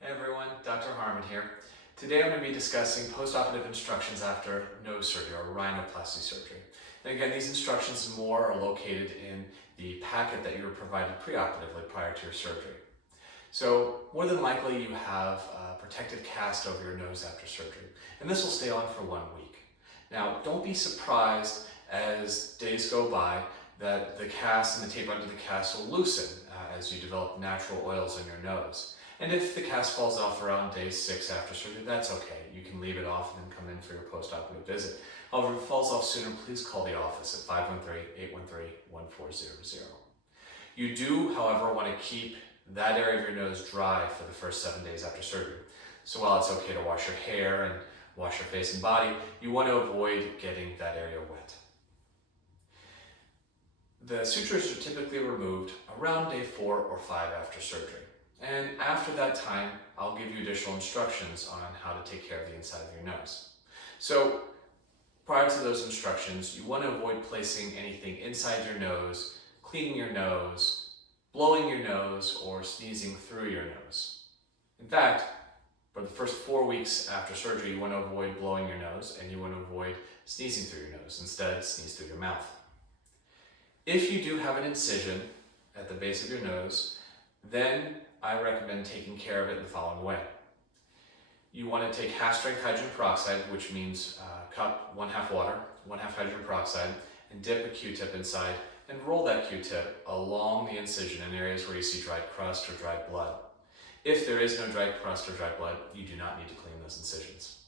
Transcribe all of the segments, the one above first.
Hey everyone, Dr. Harmon here. Today I'm going to be discussing post-operative instructions after nose surgery or rhinoplasty surgery. And again, these instructions and more are located in the packet that you were provided preoperatively prior to your surgery. So more than likely you have a protective cast over your nose after surgery, and this will stay on for 1 week. Now don't be surprised as days go by that the cast and the tape under the cast will loosen as you develop natural oils in your nose. And if the cast falls off around day 6 after surgery, that's okay. You can leave it off and then come in for your post-operative visit. However, if it falls off sooner, please call the office at 513-813-1400. You do, however, want to keep that area of your nose dry for the first 7 days after surgery. So while it's okay to wash your hair and wash your face and body, you want to avoid getting that area wet. The sutures are typically removed around day 4 or 5 after surgery. And after that time, I'll give you additional instructions on how to take care of the inside of your nose. So prior to those instructions, you want to avoid placing anything inside your nose, cleaning your nose, blowing your nose, or sneezing through your nose. In fact, for the first 4 weeks after surgery, you want to avoid blowing your nose and you want to avoid sneezing through your nose. Instead, sneeze through your mouth. If you do have an incision at the base of your nose, then I recommend taking care of it in the following way. You want to take half-strength hydrogen peroxide, which means cup, 1/2 water, 1/2 hydrogen peroxide, and dip a Q-tip inside and roll that Q-tip along the incision in areas where you see dried crust or dried blood. If there is no dried crust or dried blood, you do not need to clean those incisions.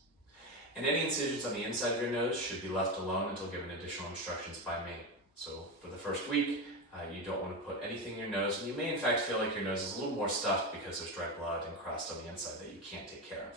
And any incisions on the inside of your nose should be left alone until given additional instructions by me. So for the first week, you don't want to put anything in your nose, and you may in fact feel like your nose is a little more stuffed because there's dry blood and crust on the inside that you can't take care of.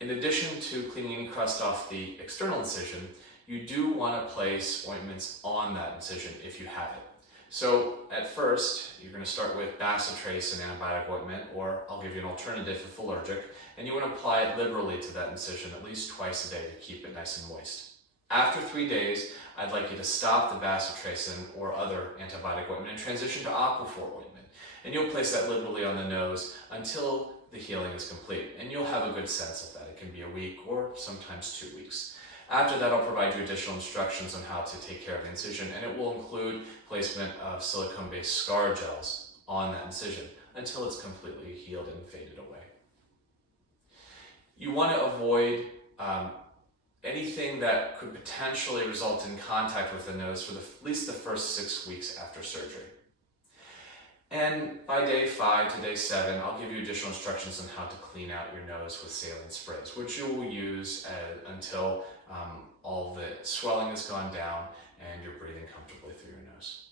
In addition to cleaning any crust off the external incision, you do want to place ointments on that incision if you have it. So at first, you're going to start with Bacitracin antibiotic ointment, or I'll give you an alternative if allergic, and you want to apply it liberally to that incision at least twice a day to keep it nice and moist. After 3 days, I'd like you to stop the Bacitracin or other antibiotic ointment and transition to Aquaphor ointment. And you'll place that liberally on the nose until the healing is complete. And you'll have a good sense of that. It can be a week or sometimes 2 weeks. After that, I'll provide you additional instructions on how to take care of the incision, and it will include placement of silicone-based scar gels on that incision until it's completely healed and faded away. You want to avoid anything that could potentially result in contact with the nose for at least the first 6 weeks after surgery. And by day 5 to day 7, I'll give you additional instructions on how to clean out your nose with saline sprays, which you will use until all the swelling has gone down and you're breathing comfortably through your nose.